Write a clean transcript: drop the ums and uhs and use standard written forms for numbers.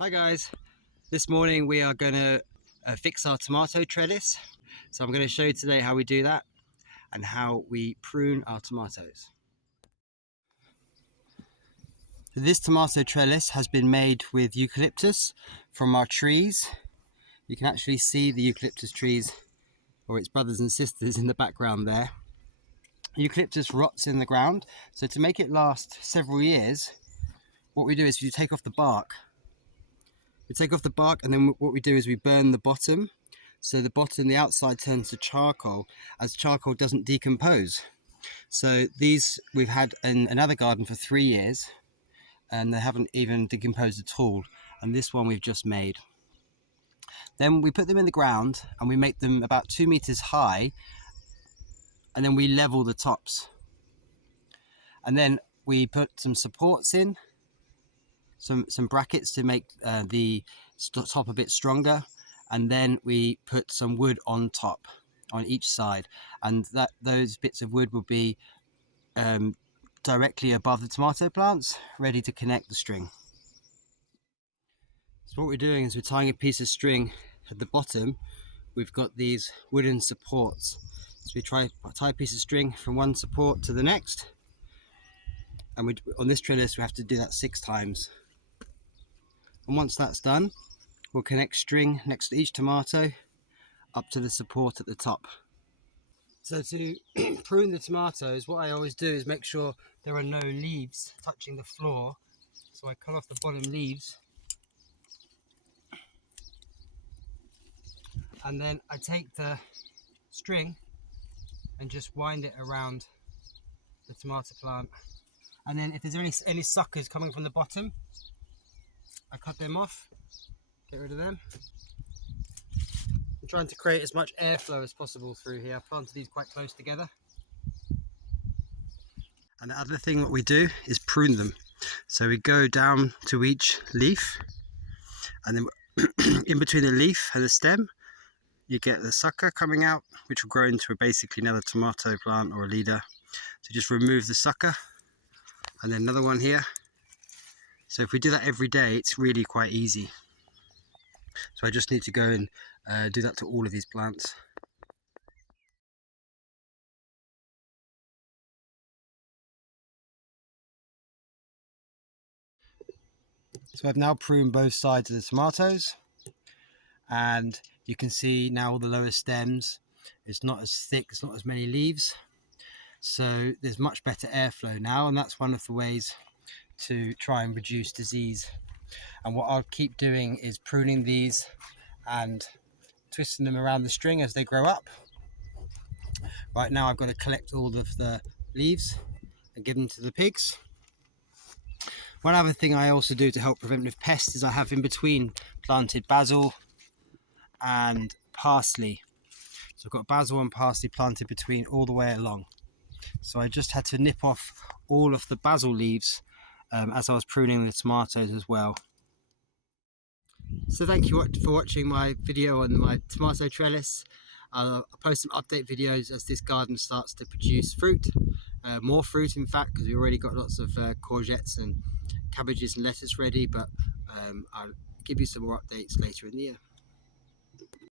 Hi guys, this morning we are going to fix our tomato trellis. So I'm going to show you today how we do that and how we prune our tomatoes. So this tomato trellis has been made with eucalyptus from our trees. You can actually see the eucalyptus trees or its brothers and sisters in the background there. Eucalyptus rots in the ground, so to make it last several years, what we do is we take off the bark. We take off the bark, and then what we do is we burn the bottom. So the bottom, the outside, turns to charcoal, as charcoal doesn't decompose. So these we've had in another garden for 3 years, and they haven't even decomposed at all. And this one we've just made. Then we put them in the ground, and we make them about 2 meters high, and then we level the tops. And then we put some supports in, some brackets to make the top a bit stronger, and then we put some wood on top on each side, and those bits of wood will be directly above the tomato plants, ready to connect the string. So what we're doing is we're tying a piece of string at the bottom. We've got these wooden supports, so we tie a piece of string from one support to the next, and on this trellis we have to do that 6 times. And once that's done, we'll connect string next to each tomato up to the support at the top. So to prune the tomatoes, what I always do is make sure there are no leaves touching the floor. So I cut off the bottom leaves, and then I take the string and just wind it around the tomato plant. And then if there's any suckers coming from the bottom, I cut them off, get rid of them. I'm trying to create as much airflow as possible through here. I've planted these quite close together. And the other thing that we do is prune them. So we go down to each leaf, and then in between the leaf and the stem, you get the sucker coming out, which will grow into basically another tomato plant or a leader. So just remove the sucker, and then another one here. So if we do that every day, it's really quite easy. So I just need to go and do that to all of these plants. So I've now pruned both sides of the tomatoes, and you can see now all the lower stems, it's not as thick, it's not as many leaves. So there's much better airflow now, and that's one of the ways to try and reduce disease. And what I'll keep doing is pruning these and twisting them around the string as they grow up. Right now I've got to collect all of the leaves and give them to the pigs. One other thing I also do to help prevent with pests is I have in between planted basil and parsley. So I've got basil and parsley planted between all the way along. So I just had to nip off all of the basil leaves as I was pruning the tomatoes as well. So thank you for watching my video on my tomato trellis. I'll post some update videos as this garden starts to produce fruit, more fruit in fact, because we've already got lots of courgettes and cabbages and lettuce ready, but I'll give you some more updates later in the year.